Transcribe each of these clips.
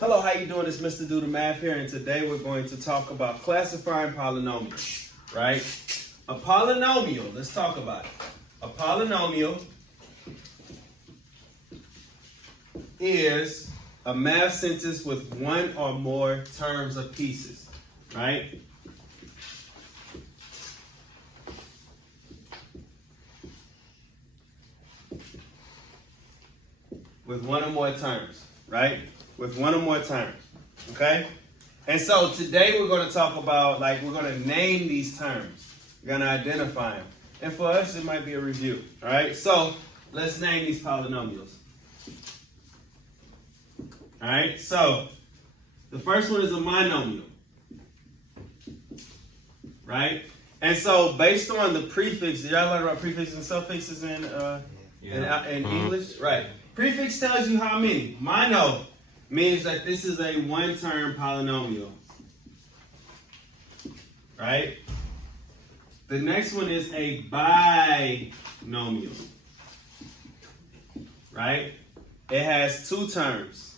Hello, how you doing? It's MrDoTheMath here, and today we're going to talk about classifying polynomials, right? A polynomial, let's talk about it. A polynomial is a math sentence with one or more terms or pieces, right? With one or more terms, right? With one or more terms, okay? And so today we're going to talk about, we're going to name these terms. We're going to identify them. And for us, it might be a review, all right? So let's name these polynomials. All right, so the first one is a monomial, right? And so based on the prefix, did y'all learn about prefixes and suffixes in English? Right. Prefix tells you how many. Mono means that this is a one-term polynomial, right? The next one is a binomial, right? It has two terms.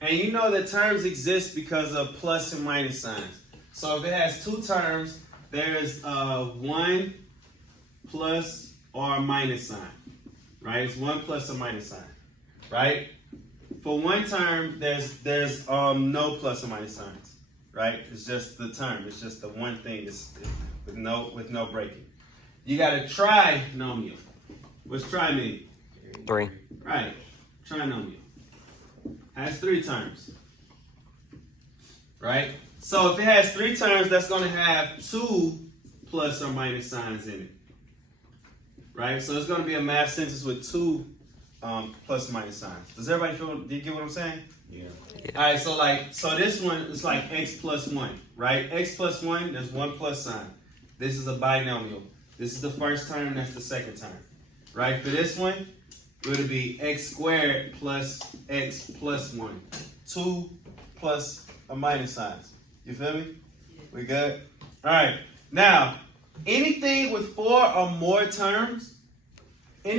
And you know that terms exist because of plus and minus signs. So if it has two terms, there's one plus or a minus sign, right? It's one plus or minus sign, right? For one term, there's no plus or minus signs, right? It's just the term. It's just the one thing. It's with no breaking. You got a trinomial. What's tri mean? 3. Right. Trinomial. Has three terms, right? So if it has three terms, that's going to have two plus or minus signs in it, right? So it's going to be a math sentence with two plus or minus signs. Does everybody feel? Do you get what I'm saying? Yeah. All right. So this one is like x plus 1, right? X plus 1, there's one plus sign. This is a binomial. This is the first term. That's the second term, right? For this one, it would be x squared plus x plus 1. 2 plus a minus signs. You feel me? We good? All right. Now, anything with 4 or more terms, would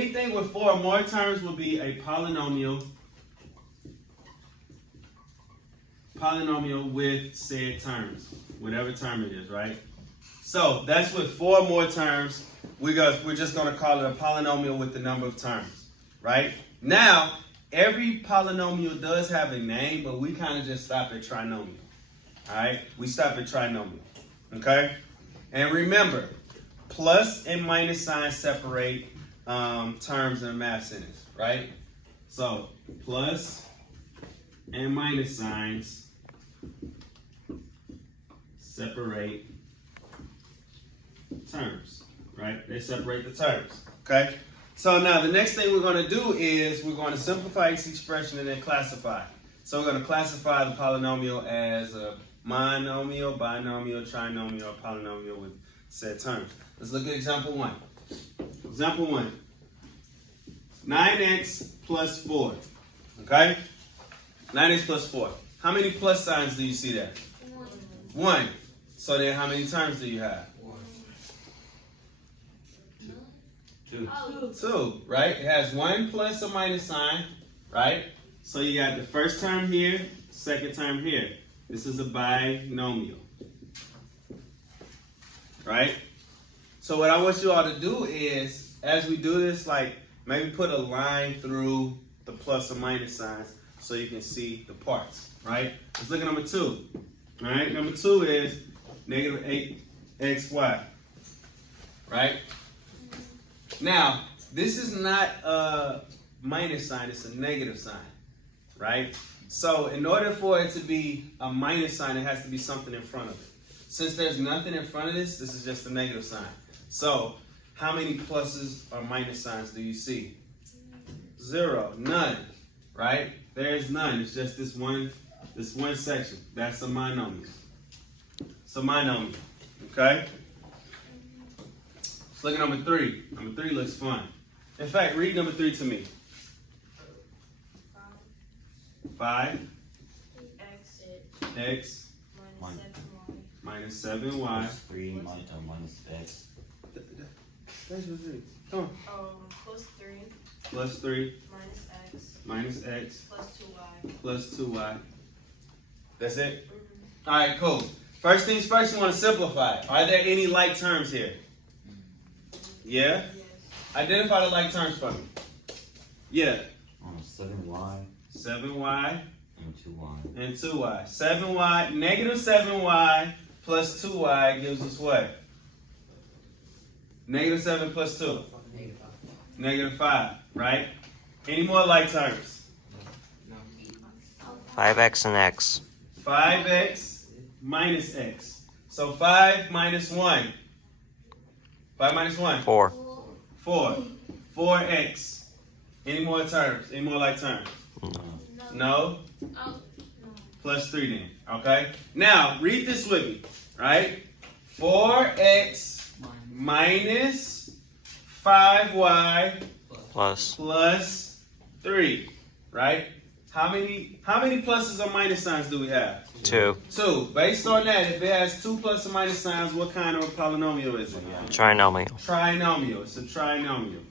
be a polynomial with said terms, whatever term it is, right? So that's with 4 or more terms. We're just going to call it a polynomial with the number of terms. Right? Now, every polynomial does have a name, but we kind of just stop at trinomial. All right? We stop at trinomial. Okay? And remember, plus and minus signs separate terms in a math sentence. Right? So, plus and minus signs separate terms. Right? They separate the terms. Okay? So now the next thing we're going to do is we're going to simplify each expression and then classify. So we're going to classify the polynomial as a monomial, binomial, trinomial, or polynomial with said terms. Let's look at example 1. Example 1. 9x plus 4. Okay? 9x plus 4. How many plus signs do you see there? 1. So then how many terms do you have? 2, right? It has one plus or minus sign, right? So you got the first term here, second term here. This is a binomial, right? So what I want you all to do is, as we do this, maybe put a line through the plus or minus signs so you can see the parts, right? Let's look at number 2. All right, number 2 is negative 8xy, right? Now, this is not a minus sign, it's a negative sign, right? So in order for it to be a minus sign, it has to be something in front of it. Since there's nothing in front of this is just a negative sign. So how many pluses or minus signs do you see? 0, none, right? There's none, it's just this one section. That's a monomial. It's a monomial, okay? Look at number 3. Number 3 looks fun. In fact, read number 3 to me. 5. X. Minus 7y. 3 minus x. That's what it is. Come on. Plus 3. Plus 3. Minus x. minus x plus 2y. plus 2y. That's it? All right, cool. First things first, you want to simplify. Are there any like terms here? Yeah? Yes. Identify the like terms for me. Yeah. 7y 7y and 2y. and 2y. 7y, negative 7y plus 2y gives us what? Negative 7 plus 2. Negative 5, right? Any more like terms? 5x and x. 5x minus x. So 5 minus 1. 5 minus 1. 4. 4. 4x. Any more terms? Any more like terms? No? Plus 3 then. Okay? Now, read this with me. Right? 4x minus 5y Plus. plus 3. Right? How many pluses or minus signs do we have? 2. 2. Based on that, if it has 2 plus or minus signs, what kind of polynomial is it? Trinomial. Trinomial. It's a trinomial.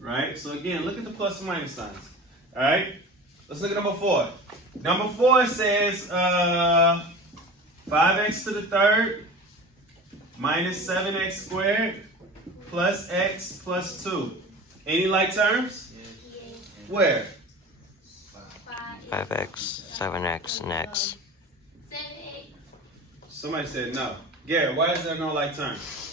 Right? So again, look at the plus and minus signs. Alright? Let's look at number 4. Number 4 says 5x to the third minus 7x squared plus x plus 2. Any like terms? Where? 5x, 7x, and x. Somebody said no. Gary, why is there no like terms?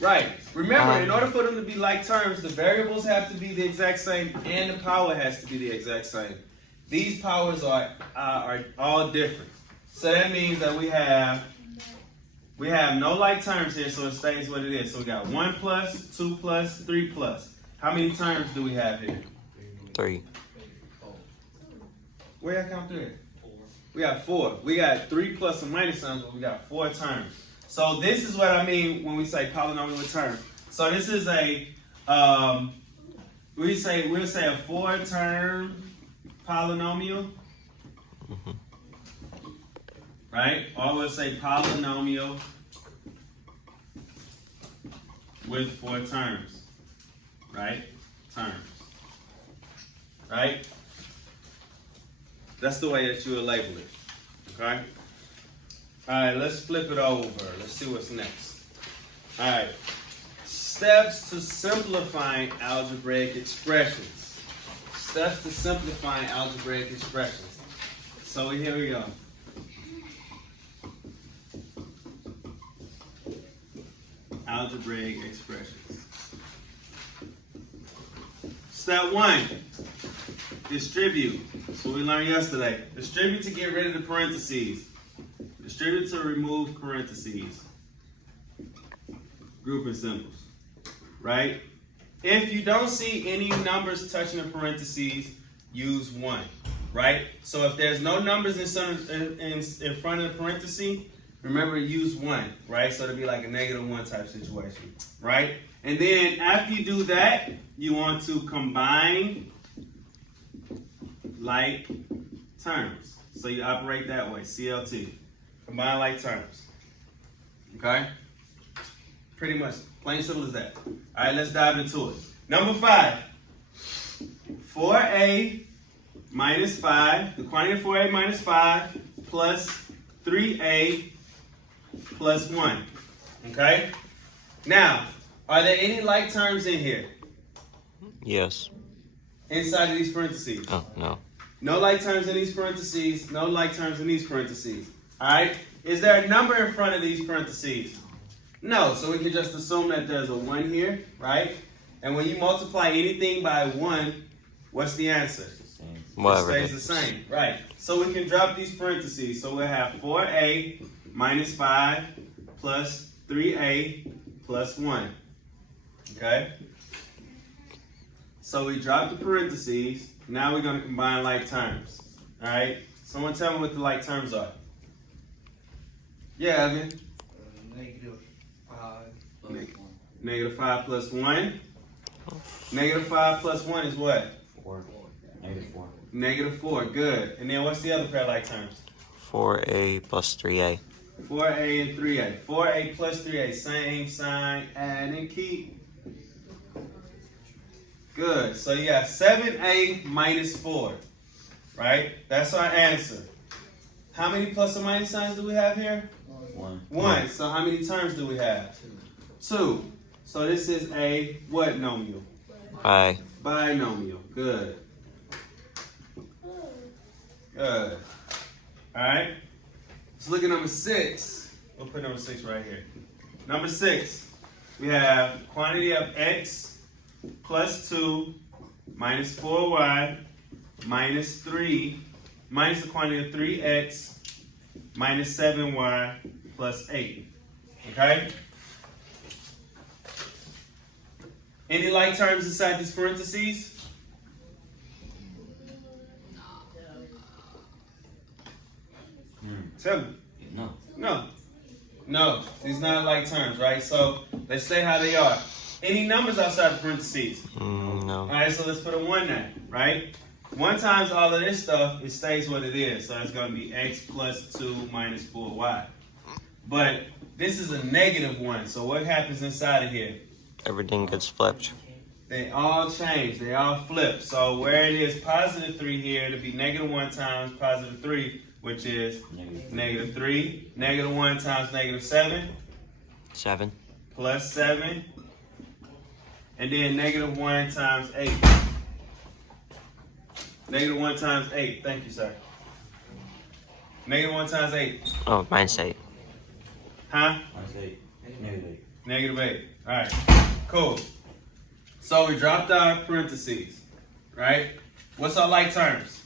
Right. Remember, in order for them to be like terms, the variables have to be the exact same and the power has to be the exact same. These powers are all different. So that means that we have no like terms here, so it stays what it is. So we got 1 plus, 2 plus, 3 plus. How many terms do we have here? 3. Where y'all count 3? We got 4. We got 3 plus and minus signs, but we got 4 terms. So this is what I mean when we say polynomial with terms. So this is a we'll say a 4-term polynomial, right? Or we'll say polynomial with 4 terms, right? Terms, right? That's the way that you would label it, okay? All right, let's flip it over. Let's see what's next. All right, steps to simplifying algebraic expressions. Steps to simplifying algebraic expressions. So here we go. Algebraic expressions. Step 1, distribute. That's what we learned yesterday. Distribute to get rid of the parentheses. Distribute to remove parentheses. Grouping symbols. Right? If you don't see any numbers touching the parentheses, use 1. Right? So if there's no numbers in front of the parenthesis, remember use 1. Right? So it'll be like a -1 type situation. Right? And then after you do that, you want to combine like terms. So you operate that way. CLT. Combine like terms. Okay? Pretty much. Plain simple as that. All right, let's dive into it. Number 5. 4a minus 5. The quantity of 4a minus 5 plus 3a plus 1. Okay? Now, are there any like terms in here? Yes. Inside of these parentheses? Oh, no. No like terms in these parentheses. No like terms in these parentheses. Alright? Is there a number in front of these parentheses? No. So we can just assume that there's a 1 here, right? And when you multiply anything by 1, what's the answer? Whatever It stays the same. Right. So we can drop these parentheses. So we'll have 4a minus 5 plus 3a plus 1. Okay? So we drop the parentheses. Now we're going to combine like terms. Alright? Someone tell me what the like terms are. Yeah, Evan. -5 plus 1. -5 plus 1. -5 plus 1 is what? 4. -4. -4. Good. And then what's the other pair of like terms? 4a plus 3a. 4a and 3a. 4a plus 3a. Same sign. Add and keep. Good. So you got 7a minus 4. Right? That's our answer. How many plus or minus signs do we have here? 1. 1. So how many terms do we have? 2. So this is a what nomial? Binomial. Good. Good. Alright. Let's look at number 6. We'll put number 6 right here. Number 6. We have quantity of x plus 2 minus 4y minus 3 minus the quantity of 3x minus 7y plus 8. Okay? Any like terms inside these parentheses? Tell me. No. These not like terms, right? So let's say how they are. Any numbers outside the parentheses? No. Alright, so let's put a 1 there, right? 1 times all of this stuff, it stays what it is. So it's going to be x plus 2 minus 4y. But this is a negative 1. So what happens inside of here? Everything gets flipped. They all change. They all flip. So where it is positive 3 here, it'll be negative 1 times positive 3, which is negative 3. Negative 1 times negative 7. 7. Plus 7. And then negative 1 times 8. Negative 1 times 8. Thank you, sir. Negative 1 times 8. Oh, minus 8. Huh? Minus 8. Negative 8. Negative 8. All right. Cool. So we dropped our parentheses, right? What's our like terms?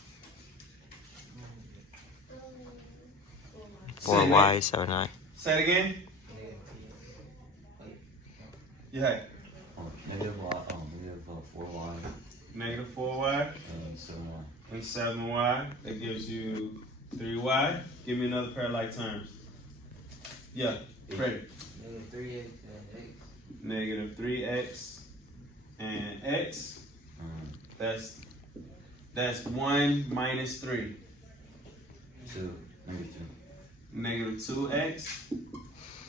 4y, 7i. Say it again. Yeah. Negative 4y Negative 4y and 7y. and 7y. That gives you 3y. Give me another pair of like terms. Yeah. Freddie. Negative 3x and x. Negative 3x and x. That's 1 minus 3. 2. Negative 2x.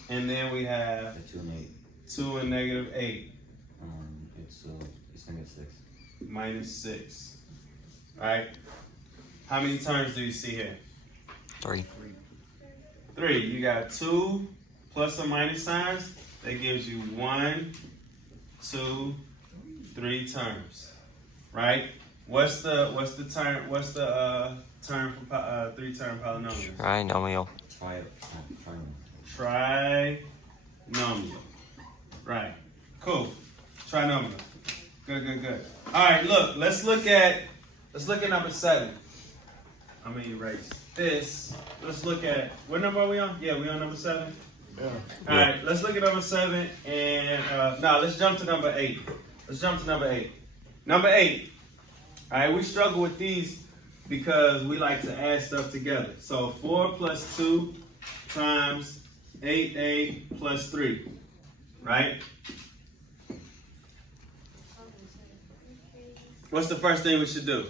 And then we have 2 and 8. 2 and negative 8. It's negative 6. Minus 6. Alright? How many terms do you see here? 3. 3. You got 2 plus or minus signs. That gives you 1, 2, 3 terms. Right? What's the term for 3-term polynomials? Binomial. Trinomial. Right. Cool. Trinomial. Good. Alright, look, let's look at number 7. I'm gonna erase this. Let's look at what number are we on? Yeah, we on number 7? Yeah. Alright, let's look at number 7 and let's jump to number 8. Number 8. Alright, we struggle with these because we like to add stuff together. So 4 plus 2 times 8a plus 3. Right? What's the first thing we should do?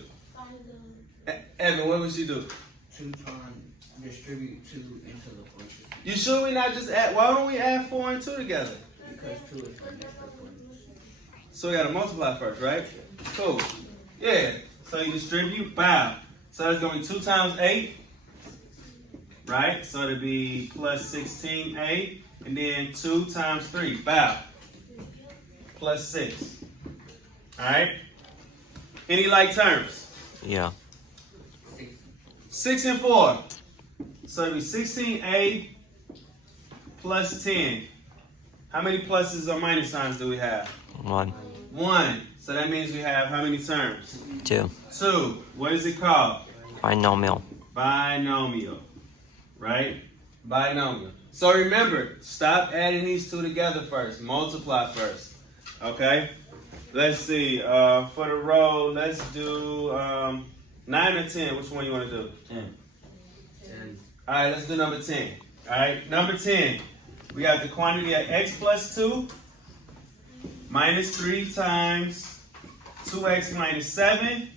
Evan, what would you do? 2 times distribute 2 into the parentheses. You sure we not just add? Why don't we add 4 and 2 together? Because 2 is the next parentheses. So we gotta multiply first, right? Cool. Yeah. So you distribute, bow. So that's gonna be 2 times 8, right? So it'll be plus 16a, and then 2 times 3, bow. Plus 6. All right. Any like terms? Yeah. 6 and 4. So it'll be 16a plus 10. How many pluses or minus signs do we have? 1. 1. So that means we have how many terms? 2. 2. What is it called? Binomial. Binomial. Right? Binomial. So remember, stop adding these two together first. Multiply first. Okay? Let's see. For the row, let's do 9 or 10. Which one you want to do? 10. All right, let's do number 10. All right, number 10. We got the quantity of x plus 2 minus 3 times 2x minus 7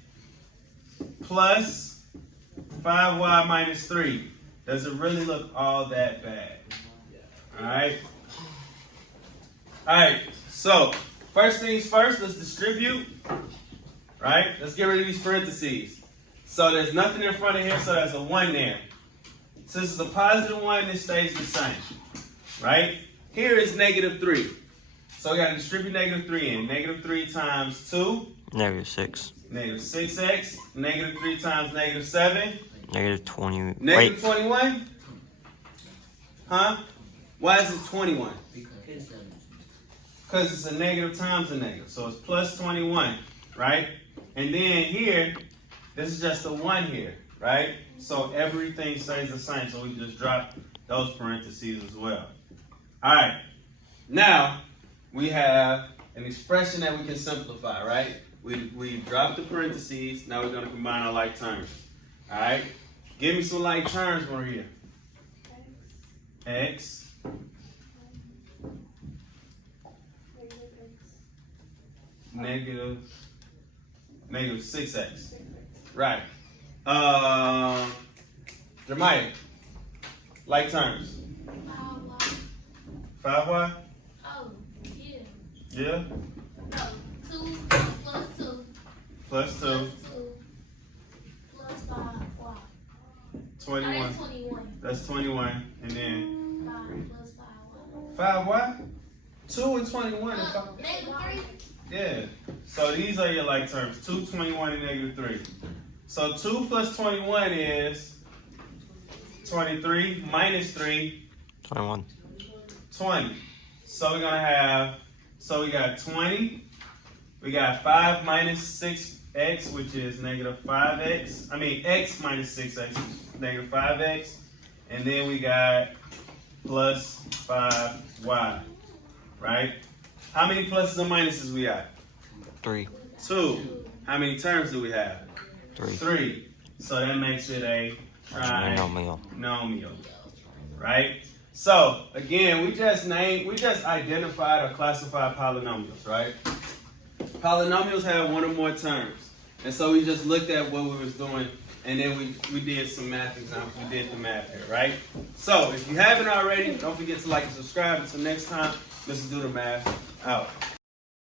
plus 5y minus 3. Does it really look all that bad? All right. All right, so first things first, let's distribute, right? Let's get rid of these parentheses. So there's nothing in front of here, so there's a 1 there. Since it's a positive 1, it stays the same, right? Here is -3. So we got to distribute -3 in. -3 times 2. -6. -6x. -3 times -7. -20. Negative 21? Huh? Why is it 21? Because it's a negative times a negative. So it's plus 21, right? And then here, this is just a 1 here, right? So everything stays the same. So we just drop those parentheses as well. All right. Now, we have an expression that we can simplify, right? We dropped the parentheses. Now we're going to combine our like terms. All right? Give me some like terms, Maria. X. Negative 6x. Right. Jeremiah. Like terms. 5y? Oh, yeah. Yeah? No, 2 plus 2. Plus 2. Plus 2. Plus 5y. 21. Oh, that's 21. That's 21. And then 5 plus 5y. 5y? 2 and 21 and 5. -3. Yeah. So these are your like terms. 2, 21, and -3. So 2 plus 21 is 23 minus 3, 21. 20. So we're gonna have, so we got 20. We got 5 minus 6x, which is -5x. I mean x minus 6x, -5x. And then we got plus 5y, right? How many pluses and minuses we got? 3. 2. How many terms do we have? 3. 3. So that makes it a Binomial. trinomial, right? So again, we just identified or classified polynomials, right? Polynomials have one or more terms, and so we just looked at what we was doing, and then we did some math examples. We did the math here, right? So if you haven't already, don't forget to like and subscribe. Until next time, let's do the math out.